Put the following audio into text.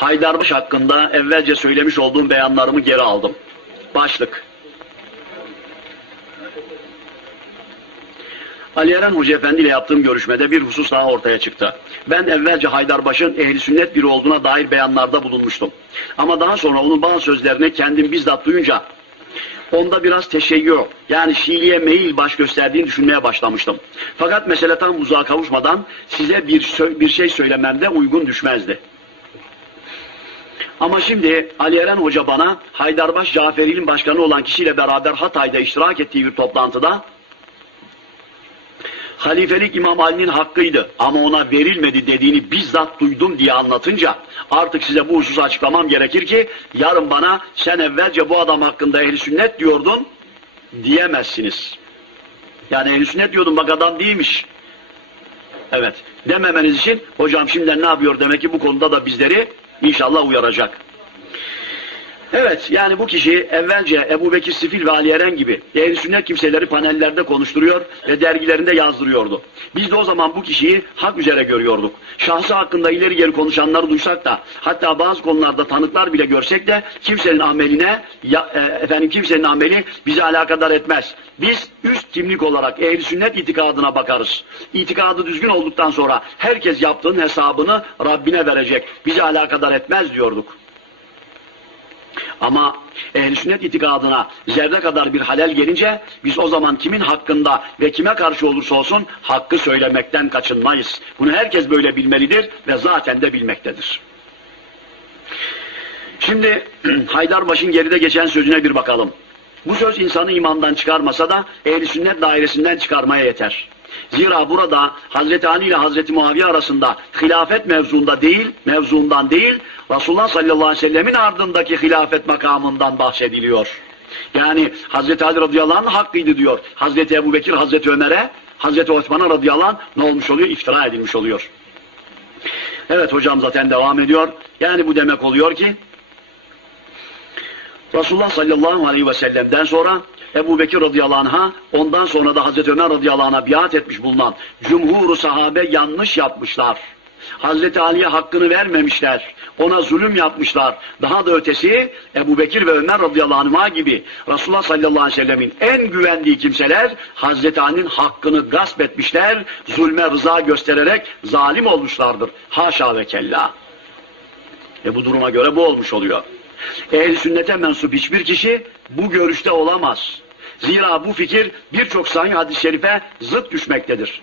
Haydarbaş hakkında evvelce söylemiş olduğum beyanlarımı geri aldım. Başlık. Ali Eren Hoca Efendi ile yaptığım görüşmede bir husus daha ortaya çıktı. Ben evvelce Haydarbaş'ın ehli sünnet biri olduğuna dair beyanlarda bulunmuştum. Ama daha sonra onun bazı sözlerini kendim bizzat duyunca onda biraz teşeyyü yani Şiiliğe meyil baş gösterdiğini düşünmeye başlamıştım. Fakat mesele tam uzağa kavuşmadan size bir, bir şey söylememde uygun düşmezdi. Ama şimdi Ali Eren Hoca bana Haydarbaş Caferil'in başkanı olan kişiyle beraber Hatay'da iştirak ettiği bir toplantıda halifelik İmam Ali'nin hakkıydı ama ona verilmedi dediğini bizzat duydum diye anlatınca artık size bu hususu açıklamam gerekir ki yarın bana sen evvelce bu adam hakkında ehli sünnet diyordun diyemezsiniz. Yani ehli sünnet diyordun bak adam değilmiş. Evet dememeniz için hocam şimdiden ne yapıyor demek ki bu konuda da bizleri inşallah uyaracak. Evet yani bu kişi evvelce Ebu Bekir Sifil ve Ali Eren gibi ehl sünnet kimseleri panellerde konuşturuyor ve dergilerinde yazdırıyordu. Biz de o zaman bu kişiyi hak üzere görüyorduk. Şahsı hakkında ileri geri konuşanları duysak da hatta bazı konularda tanıklar bile görsek de kimsenin ameline ya, e, efendim kimsenin ameli bizi alakadar etmez. Biz üst kimlik olarak ehl sünnet itikadına bakarız. İtikadı düzgün olduktan sonra herkes yaptığın hesabını Rabbine verecek. Bizi alakadar etmez diyorduk. Ama ehl sünnet itikadına zerre kadar bir halel gelince biz o zaman kimin hakkında ve kime karşı olursa olsun hakkı söylemekten kaçınmayız. Bunu herkes böyle bilmelidir ve zaten de bilmektedir. Şimdi Haydarbaş'ın geride geçen sözüne bir bakalım. Bu söz insanı imandan çıkarmasa da ehl sünnet dairesinden çıkarmaya yeter. Zira burada Hazreti Ali ile Hazreti Muaviye arasında hilafet mevzuunda değil, mevzuundan değil, Resulullah sallallahu aleyhi ve sellemin ardındaki hilafet makamından bahsediliyor. Yani Hazreti Ali radıyallahu anh hakkıydı diyor. Hazreti Ebu Bekir, Hazreti Ömer'e, Hazreti Osman'a radıyallahu anh ne olmuş oluyor? İftira edilmiş oluyor. Evet hocam zaten devam ediyor. Yani bu demek oluyor ki Resulullah sallallahu aleyhi ve sellem'den sonra Ebu Bekir radıyallahu anh'a ondan sonra da Hazreti Ömer radıyallahu anh'a biat etmiş bulunan cumhuru sahabe yanlış yapmışlar. Hazreti Ali'ye hakkını vermemişler. Ona zulüm yapmışlar. Daha da ötesi Ebu Bekir ve Ömer radıyallahu anh'a gibi Resulullah sallallahu aleyhi ve sellemin en güvendiği kimseler Hazreti Ali'nin hakkını gasp etmişler. Zulme rıza göstererek zalim olmuşlardır. Haşa ve kella. E bu duruma göre bu olmuş oluyor. Ehl-i sünnete mensup hiçbir kişi bu görüşte olamaz. Zira bu fikir birçok sahih hadis-i şerife zıt düşmektedir.